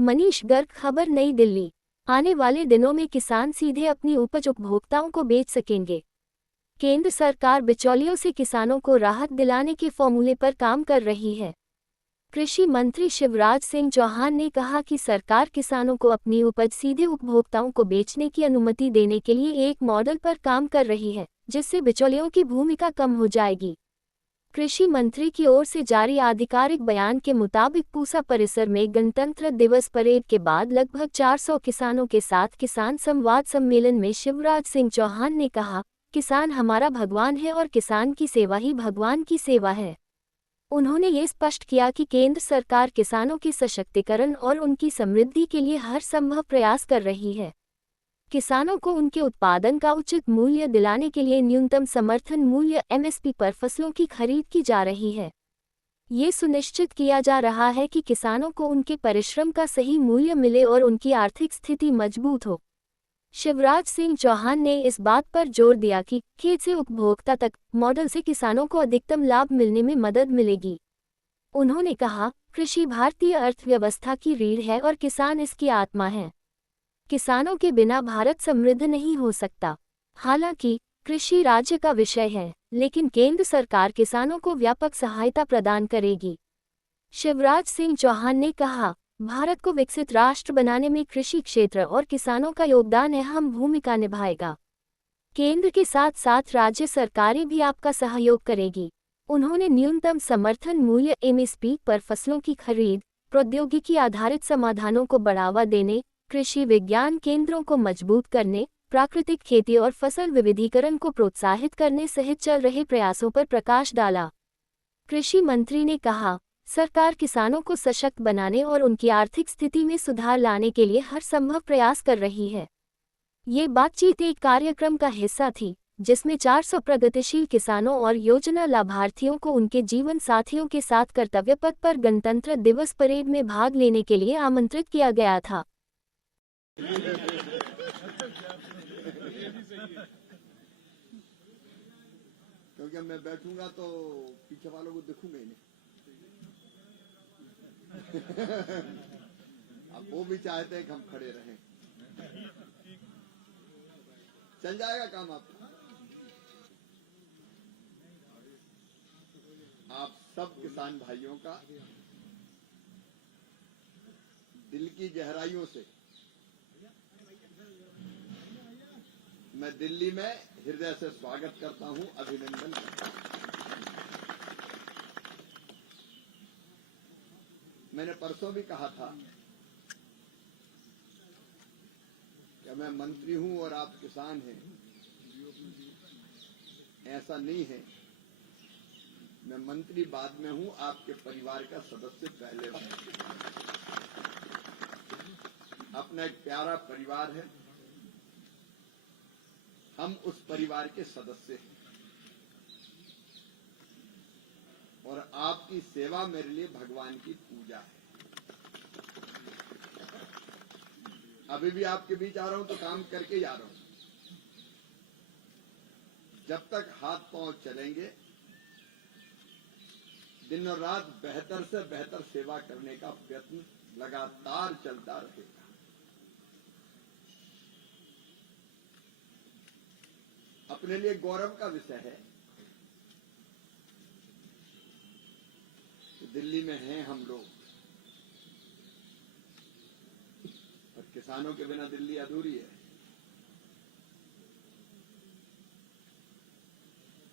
मनीष गर्ग, खबर नई दिल्ली। आने वाले दिनों में किसान सीधे अपनी उपज उपभोक्ताओं को बेच सकेंगे। केंद्र सरकार बिचौलियों से किसानों को राहत दिलाने के फॉर्मूले पर काम कर रही है। कृषि मंत्री शिवराज सिंह चौहान ने कहा कि सरकार किसानों को अपनी उपज सीधे उपभोक्ताओं को बेचने की अनुमति देने के लिए एक मॉडल पर काम कर रही है, जिससे बिचौलियों की भूमिका कम हो जाएगी। कृषि मंत्री की ओर से जारी आधिकारिक बयान के मुताबिक पूसा परिसर में गणतंत्र दिवस परेड के बाद लगभग 400 किसानों के साथ किसान संवाद सम्मेलन में शिवराज सिंह चौहान ने कहा, किसान हमारा भगवान है और किसान की सेवा ही भगवान की सेवा है। उन्होंने ये स्पष्ट किया कि केंद्र सरकार किसानों के सशक्तिकरण और उनकी समृद्धि के लिए हर संभव प्रयास कर रही है। किसानों को उनके उत्पादन का उचित मूल्य दिलाने के लिए न्यूनतम समर्थन मूल्य (MSP) पर फसलों की खरीद की जा रही है। ये सुनिश्चित किया जा रहा है कि किसानों को उनके परिश्रम का सही मूल्य मिले और उनकी आर्थिक स्थिति मजबूत हो। शिवराज सिंह चौहान ने इस बात पर जोर दिया कि खेत से उपभोक्ता तक मॉडल से किसानों को अधिकतम लाभ मिलने में मदद मिलेगी। उन्होंने कहा, कृषि भारतीय अर्थव्यवस्था की रीढ़ है और किसान इसकी आत्मा है। किसानों के बिना भारत समृद्ध नहीं हो सकता। हालांकि कृषि राज्य का विषय है, लेकिन केंद्र सरकार किसानों को व्यापक सहायता प्रदान करेगी। शिवराज सिंह चौहान ने कहा, भारत को विकसित राष्ट्र बनाने में कृषि क्षेत्र और किसानों का योगदान अहम भूमिका निभाएगा। केंद्र के साथ साथ राज्य सरकारें भी आपका सहयोग करेगी। उन्होंने न्यूनतम समर्थन मूल्य (MSP) पर फसलों की खरीद, प्रौद्योगिकी आधारित समाधानों को बढ़ावा देने, कृषि विज्ञान केंद्रों को मजबूत करने, प्राकृतिक खेती और फसल विविधीकरण को प्रोत्साहित करने सहित चल रहे प्रयासों पर प्रकाश डाला। कृषि मंत्री ने कहा, सरकार किसानों को सशक्त बनाने और उनकी आर्थिक स्थिति में सुधार लाने के लिए हर संभव प्रयास कर रही है। ये बातचीत एक कार्यक्रम का हिस्सा थी, जिसमें 400 प्रगतिशील किसानों और योजना लाभार्थियों को उनके जीवन साथियों के साथ कर्तव्य पथ पर गणतंत्र दिवस परेड में भाग लेने के लिए आमंत्रित किया गया था। क्योंकि अब मैं बैठूंगा तो पीछे वालों को दिखूंगा ही नहीं। अब वो भी चाहते हैं कि हम खड़े रहें। चल जाएगा काम आपका। आप सब किसान भाइयों का दिल की गहराइयों से मैं दिल्ली में हृदय से स्वागत करता हूं, अभिनंदन करता हूं। मैंने परसों भी कहा था कि मैं मंत्री हूं और आप किसान हैं। ऐसा नहीं है, मैं मंत्री बाद में हूं, आपके परिवार का सदस्य पहले हूं। अपना एक प्यारा परिवार है, हम उस परिवार के सदस्य हैं और आपकी सेवा मेरे लिए भगवान की पूजा है। अभी भी आपके बीच आ रहा हूं तो काम करके ही आ रहा हूं। जब तक हाथ पांव चलेंगे, दिन और रात बेहतर से बेहतर सेवा करने का प्रयत्न लगातार चलता रहेगा। अपने लिए गौरव का विषय है कि दिल्ली में हैं हम लोग, और किसानों के बिना दिल्ली अधूरी है।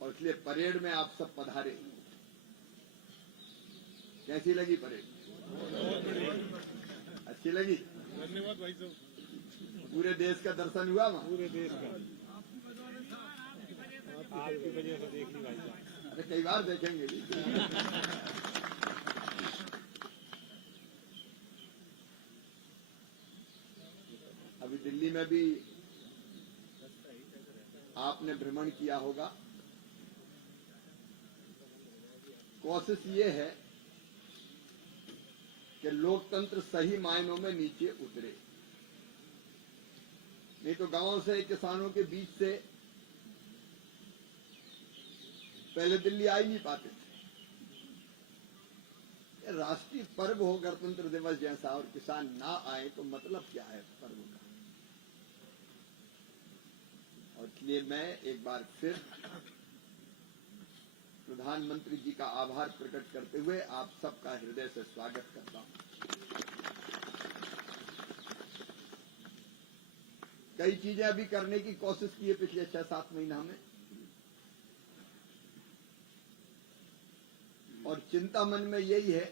और इसलिए परेड में आप सब पधारे। कैसी लगी परेड? अच्छी लगी? धन्यवाद भाई साहब। पूरे देश का दर्शन हुआ वहाँ? पूरे देश का आपकी वजह से देख ली भाई साहब। अरे कई बार देखेंगे भी। अभी दिल्ली में भी आपने भ्रमण किया होगा। कोशिश ये है कि लोकतंत्र सही मायनों में नीचे उतरे। नहीं तो गांवों से किसानों के बीच से पहले दिल्ली आ ही नहीं पाते थे। राष्ट्रीय पर्व हो गणतंत्र दिवस जैसा और किसान ना आए तो मतलब क्या है पर्व का। और इसलिए मैं एक बार फिर प्रधानमंत्री जी का आभार प्रकट करते हुए आप सबका हृदय से स्वागत करता हूं। कई चीजें अभी करने की कोशिश की है पिछले 6-7 महीना में, और चिंता मन में यही है,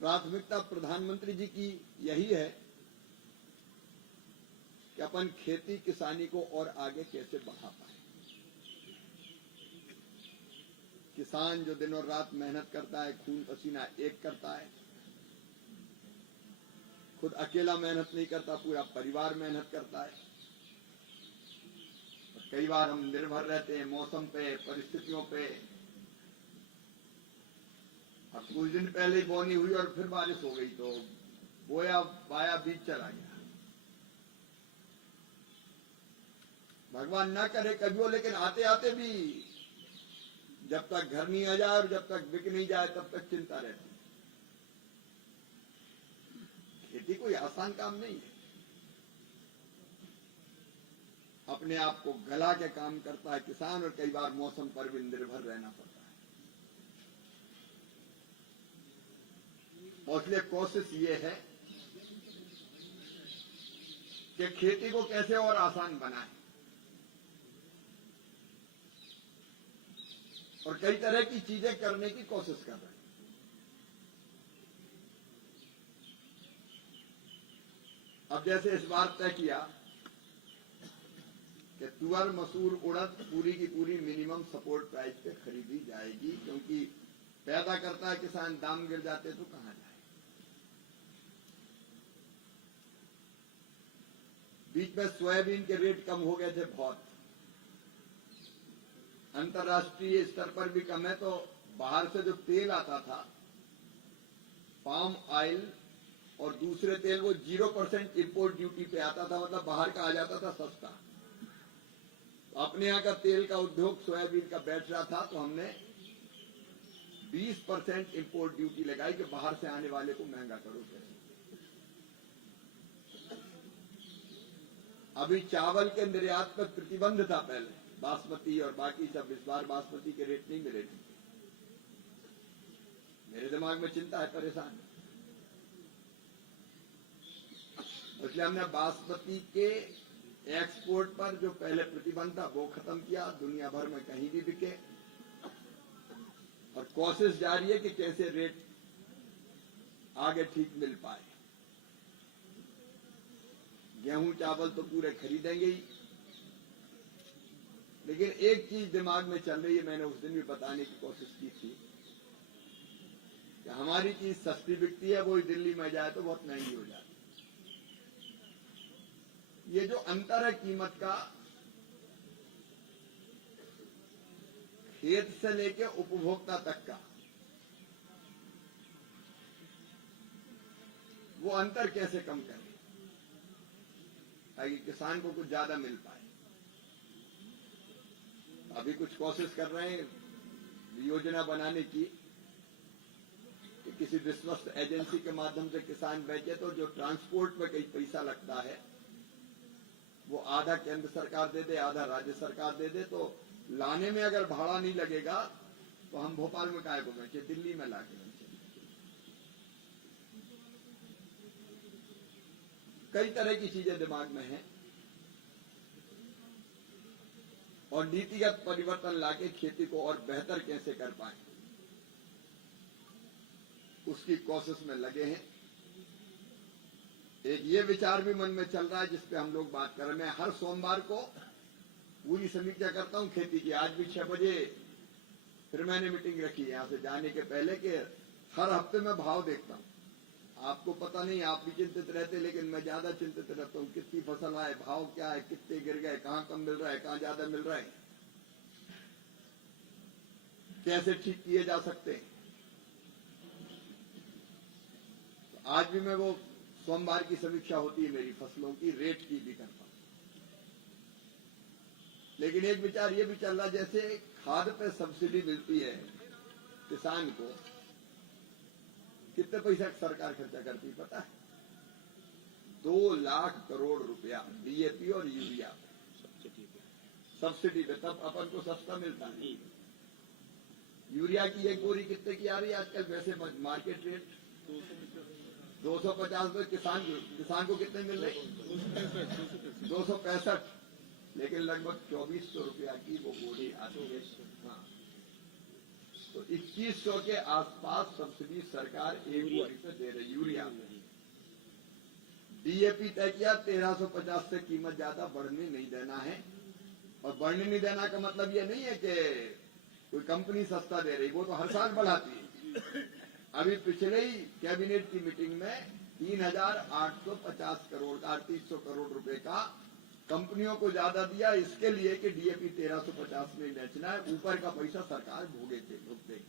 प्राथमिकता प्रधानमंत्री जी की यही है कि अपन खेती किसानी को और आगे कैसे बढ़ा पाए। किसान जो दिनों रात मेहनत करता है, खून पसीना एक करता है, खुद अकेला मेहनत नहीं करता, पूरा परिवार मेहनत करता है। कई बार हम निर्भर रहते हैं मौसम पे, परिस्थितियों पे। अब कुछ दिन पहले ही बोनी हुई और फिर बारिश हो गई तो बोया बाया बीज चला गया। भगवान ना करे कभी हो, लेकिन आते आते भी जब तक घर नहीं आ जाए और जब तक बिक नहीं जाए तब तक चिंता रहती। खेती कोई आसान काम नहीं है, अपने आप को गला के काम करता है किसान, और कई बार मौसम पर भी निर्भर रहना पड़ता है। और इसलिए कोशिश ये है कि खेती को कैसे और आसान बनाएं, और कई तरह की चीजें करने की कोशिश कर रहे हैं। अब जैसे इस बार तय किया कि तुअर, मसूर, उड़द पूरी की पूरी मिनिमम सपोर्ट प्राइस पे खरीदी जाएगी, क्योंकि पैदा करता है किसान, दाम गिर जाते तो कहां जाए। बीच में सोयाबीन के रेट कम हो गए थे बहुत, अंतर्राष्ट्रीय स्तर पर भी कम है, तो बाहर से जो तेल आता था, पाम ऑयल और दूसरे तेल, वो 0% इंपोर्ट ड्यूटी पे आता था, मतलब बाहर का आ जाता था सस्ता। तो अपने यहाँ का तेल का उद्योग सोयाबीन का बैठ रहा था, तो हमने 20% इंपोर्ट ड्यूटी लगाई कि बाहर से आने वाले को महंगा करो कैसे। अभी चावल के निर्यात पर प्रतिबंध था पहले, बासमती और बाकी सब। इस बार बासमती के रेट नहीं मिले थे। मेरे दिमाग में चिंता है, परेशान है। इसलिए हमने बासमती के एक्सपोर्ट पर जो पहले प्रतिबंध था वो खत्म किया, दुनिया भर में कहीं भी बिके। और कोशिश जारी है कि कैसे रेट आगे ठीक मिल पाए। गेहूं चावल तो पूरे खरीदेंगे ही, लेकिन एक चीज दिमाग में चल रही है, मैंने उस दिन भी बताने की कोशिश की थी कि हमारी चीज सस्ती बिकती है, वही दिल्ली में जाए तो बहुत महंगी हो जाती है। ये जो अंतर है कीमत का, खेत से लेके उपभोक्ता तक का, वो अंतर कैसे कम करें ताकि किसान को कुछ ज्यादा मिल पाए। अभी कुछ कोशिश कर रहे हैं योजना बनाने की कि किसी विश्वस्त एजेंसी के माध्यम से किसान बेचे तो जो ट्रांसपोर्ट में कई पैसा लगता है वो आधा केंद्र सरकार दे दे, आधा राज्य सरकार दे दे। तो लाने में अगर भाड़ा नहीं लगेगा तो हम भोपाल में काहे को बेचे, दिल्ली में लाके बेचे। कई तरह की चीजें दिमाग में हैं, और नीतिगत परिवर्तन लाके खेती को और बेहतर कैसे कर पाए उसकी कोशिश में लगे हैं। एक ये विचार भी मन में चल रहा है जिस पे हम लोग बात कर रहे हैं। मैं हर सोमवार को पूरी समीक्षा करता हूं खेती की। आज भी 6 बजे फिर मैंने मीटिंग रखी है यहां से जाने के पहले, कि हर हफ्ते में भाव देखता हूं। आपको पता नहीं, आप भी चिंतित रहते, लेकिन मैं ज्यादा चिंतित रहता हूं। कितनी फसल आए, भाव क्या है, कितने गिर गए, कहां कम मिल रहा है, कहां ज्यादा मिल रहा है, कैसे ठीक किए जा सकते हैं। तो आज भी मैं वो सोमवार की समीक्षा होती है मेरी फसलों की, रेट की भी करता हूं। लेकिन एक विचार ये भी चल रहा, जैसे खाद पे सब्सिडी मिलती है किसान को कितने पैसा सरकार खर्चा करती पता है? 2 लाख करोड़ रुपया डीएपी और यूरिया सब्सिडी पे, तब अपन को सस्ता मिलता है। यूरिया की एक बोरी कितने की आ रही है आजकल? वैसे मार्केट रेट 250 रुपए, किसान को कितने मिल रहे? 265, लेकिन लगभग 2400 रुपया की वो बोरी आती है। हाँ, तो 2100 के आसपास सब्सिडी सरकार एक बोरी पे दे रही यूरिया। डीएपी तय किया 1350 से कीमत ज्यादा बढ़ने नहीं देना है। और बढ़ने नहीं देना का मतलब ये नहीं है कि कोई कंपनी सस्ता दे रही, वो तो हर साल बढ़ाती है। अभी पिछले ही कैबिनेट की मीटिंग में 3850 करोड़ का 3800 करोड़ रुपए का कंपनियों को ज्यादा दिया, इसके लिए कि डीएपी 1350 में बेचना है, ऊपर का पैसा सरकार भुगतेगी,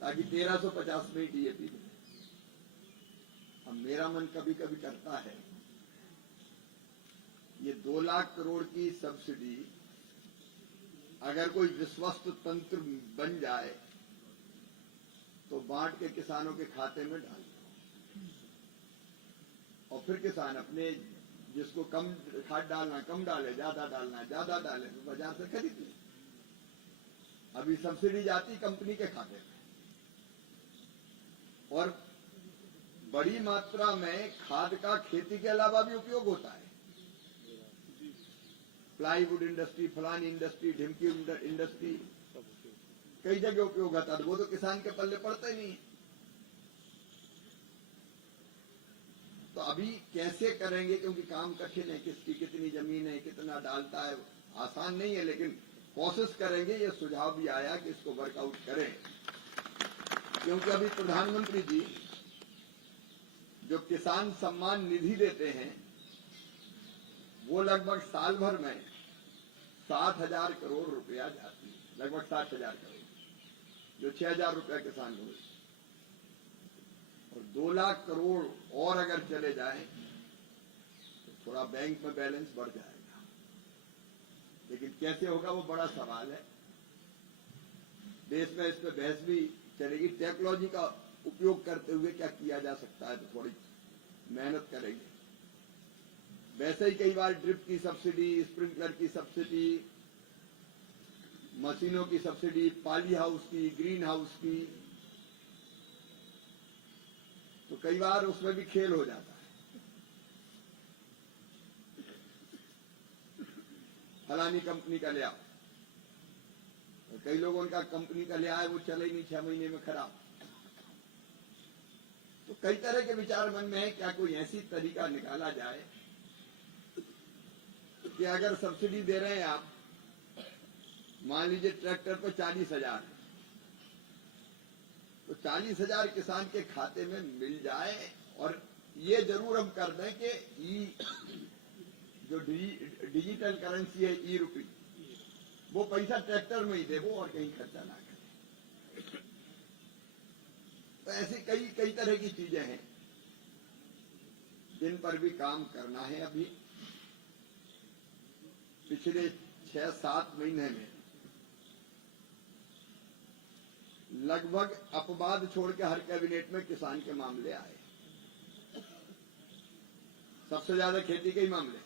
ताकि 1350 में ही डीएपी मिले। अब मेरा मन कभी कभी करता है, ये 2 लाख करोड़ की सब्सिडी अगर कोई विश्वस्त तंत्र बन जाए तो बांट के किसानों के खाते में डाल दो, और फिर किसान अपने जिसको कम खाद डालना कम डाले, ज्यादा डालना ज्यादा डाले, तो बाजार से खरीद ले। अभी सब्सिडी जाती कंपनी के खाते में, और बड़ी मात्रा में खाद का खेती के अलावा भी उपयोग होता है। प्लाईवुड इंडस्ट्री, फलानी इंडस्ट्री, ढिमकी इंडस्ट्री, कई जगह उपयोग होता है। वो तो किसान के पल्ले पड़ता ही नहीं। तो अभी कैसे करेंगे, क्योंकि काम कठिन है, किसकी कितनी जमीन है, कितना डालता है, आसान नहीं है, लेकिन कोशिश करेंगे। ये सुझाव भी आया कि इसको वर्कआउट करें, क्योंकि अभी प्रधानमंत्री जी जो किसान सम्मान निधि देते हैं, वो लगभग साल भर में 60,000 करोड़ रुपया जाती है, लगभग 60,000 करोड़, जो 6,000 रुपया किसान को। और 2 लाख करोड़ और अगर चले जाएं तो थोड़ा बैंक में बैलेंस बढ़ जाएगा, लेकिन कैसे होगा वो बड़ा सवाल है। देश में इस पे बहस भी चलेगी। टेक्नोलॉजी का उपयोग करते हुए क्या किया जा सकता है, तो थोड़ी मेहनत करेंगे। वैसे ही कई बार ड्रिप की सब्सिडी, स्प्रिंकलर की सब्सिडी, मशीनों की सब्सिडी, पॉली हाउस की, ग्रीन हाउस की, तो कई बार उसमें भी खेल हो जाता है। फलानी कंपनी का ले आओ, और कई लोगों का कंपनी का ले आए, वो चले ही नहीं, 6 महीने में खराब। तो कई तरह के विचार मन में है, क्या कोई ऐसी तरीका निकाला जाए कि अगर सब्सिडी दे रहे हैं आप, मान लीजिए ट्रैक्टर पर 40,000, तो 40,000 किसान के खाते में मिल जाए। और ये जरूर हम कर दें कि जो डिजिटल करेंसी है, ई रुपी, वो पैसा ट्रैक्टर में ही दे, वो और कहीं खर्चा ना करे। तो ऐसी कई तरह की चीजें हैं जिन पर भी काम करना है। अभी पिछले 6-7 महीने में लगभग अपवाद छोड़ के हर कैबिनेट में किसान के मामले आए। सबसे ज्यादा खेती के ही मामले,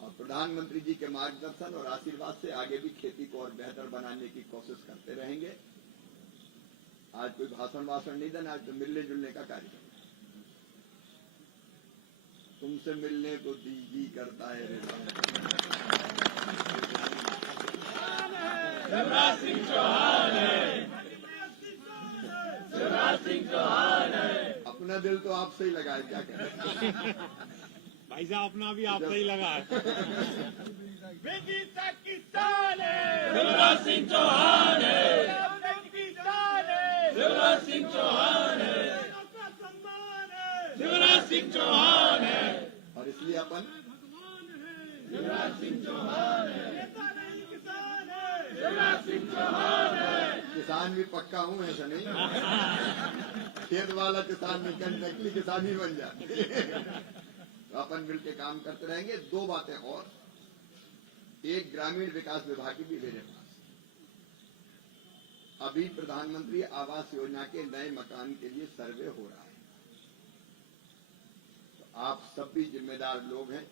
और प्रधानमंत्री जी के मार्गदर्शन और आशीर्वाद से आगे भी खेती को और बेहतर बनाने की कोशिश करते रहेंगे। आज कोई भाषण नहीं देना, आज तो मिलने जुलने का कार्यक्रम है। तुमसे मिलने को जी करता है रे। शिवराज सिंह चौहान है, शिवराज सिंह चौहान है। अपना दिल तो आपसे ही लगा है, क्या करें भाई साहब, अपना भी आपसे ही लगा है। बेटी का किसान है, शिवराज सिंह चौहान है, किसान है, शिवराज सिंह चौहान है, शिवराज सिंह चौहान है। और इसलिए अपन शिवराज सिंह चौहान है, किसान है, शिवराज सिंह चौहान है। किसान भी पक्का हूँ, ऐसा नहीं, खेत वाला किसान नहीं, नकली किसान ही बन जाए। तो अपन मिलकर काम करते रहेंगे। 2 बातें और, एक ग्रामीण विकास विभाग की भी मेरे पास, अभी प्रधानमंत्री आवास योजना के नए मकान के लिए सर्वे हो रहा है। तो आप सब भी जिम्मेदार लोग हैं,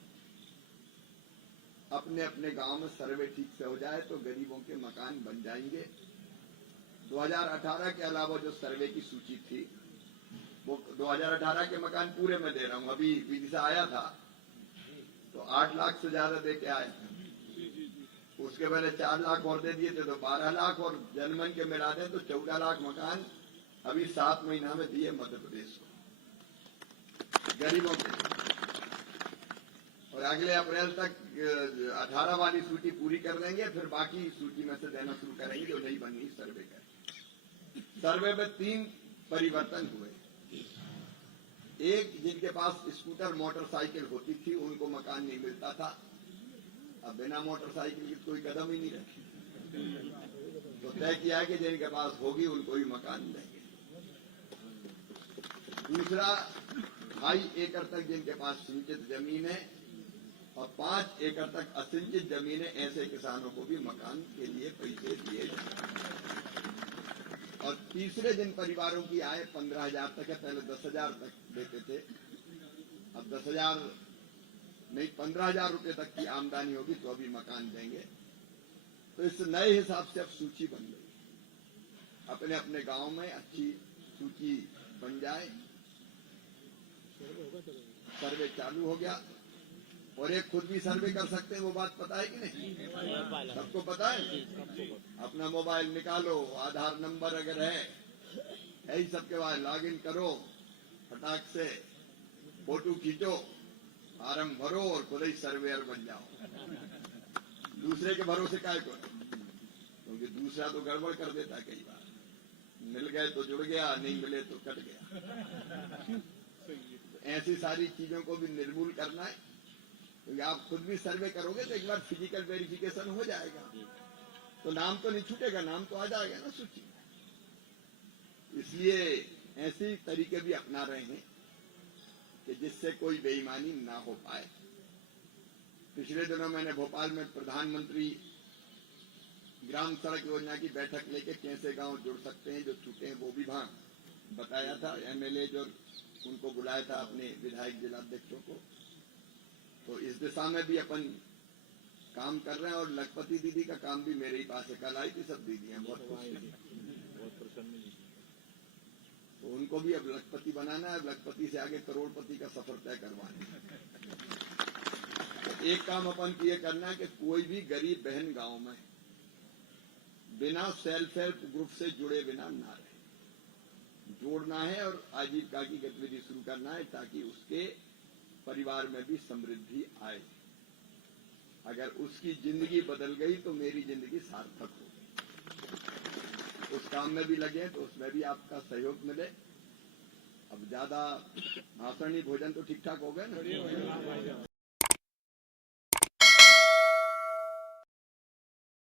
अपने अपने गांव में सर्वे ठीक से हो जाए तो गरीबों के मकान बन जाएंगे। 2018 के अलावा जो सर्वे की सूची थी वो 2018 के मकान पूरे में दे रहा हूं। अभी विदिशा आया था तो 8 लाख से ज्यादा दे के आए। उसके पहले 4 लाख और दे दिए थे तो 12 लाख, और जनमन के मिला दें तो 14 लाख मकान अभी 7 महीना में दिए मध्य प्रदेश को गरीबों के। और अगले अप्रैल तक 18 वाली सूची पूरी कर देंगे, फिर बाकी सूची में से देना शुरू करेंगे जो नहीं बनी सर्वे करेंगे। सर्वे में 3 परिवर्तन हुए। एक, जिनके पास स्कूटर मोटरसाइकिल होती थी उनको मकान नहीं मिलता था, अब बिना मोटरसाइकिल की कोई कदम ही नहीं रखी। तो तय किया कि जिनके पास होगी उनको ही मकान देंगे। दूसरा, 2.5 एकड़ तक जिनके पास सिंचित जमीन है और 5 एकड़ तक असिंचित जमीन है, ऐसे किसानों को भी मकान के लिए पैसे दिए जाएंगे। और तीसरे, जिन परिवारों की आय 15,000 तक है, पहले 10,000 तक देते थे, अब 10,000 नहीं 15,000 रुपए तक की आमदनी होगी तो अभी मकान देंगे। तो इस नए हिसाब से अब सूची बन गई। अपने अपने गांव में अच्छी सूची बन जाए, सर्वे चालू हो गया। और एक खुद भी सर्वे कर सकते हैं, वो बात पता है कि नहीं? सबको पता है। अपना मोबाइल निकालो, आधार नंबर अगर है ही सबके बाद लॉगिन करो, फटाक से फोटो खींचो, फार्म भरो और खुद ही सर्वेयर बन जाओ। दूसरे के भरोसे काहे को, क्योंकि दूसरा तो गड़बड़ कर देता है। कई बार मिल गए तो जुड़ गया, नहीं मिले तो कट गया। ऐसी सारी चीजों को भी निर्मूल करना है। क्योंकि आप खुद भी सर्वे करोगे तो एक बार फिजिकल वेरिफिकेशन हो जाएगा तो नाम तो नहीं छूटेगा, नाम तो आ जाएगा ना सूची। इसलिए ऐसे तरीके भी अपना रहे हैं कि जिससे कोई बेईमानी ना हो पाए। पिछले दिनों मैंने भोपाल में प्रधानमंत्री ग्राम सड़क योजना की बैठक लेके कैसे गांव जुड़ सकते हैं जो छूटे हैं वो भी वहां बताया था। एमएलए जो उनको बुलाया था अपने विधायक जिलाध्यक्षों को, तो इस दिशा में भी अपन काम कर रहे हैं। और लखपति दीदी का काम भी मेरे ही पास है, कल आई थी सब दीदियां, बहुत खुश थी। तो उनको भी अब लखपति बनाना है, लखपति से आगे करोड़पति का सफर तय करवाना है। तो एक काम अपन ये करना है कि कोई भी गरीब बहन गांव में बिना सेल्फ हेल्प ग्रुप से जुड़े बिना ना रहे, जोड़ना है और आजीविका की गतिविधि शुरू करना है ताकि उसके परिवार में भी समृद्धि आए। अगर उसकी जिंदगी बदल गई तो मेरी जिंदगी सार्थक हो। उस काम में भी लगे तो उसमें भी आपका सहयोग मिले। अब ज्यादा भाषणी भोजन तो ठीक ठाक हो गए ना।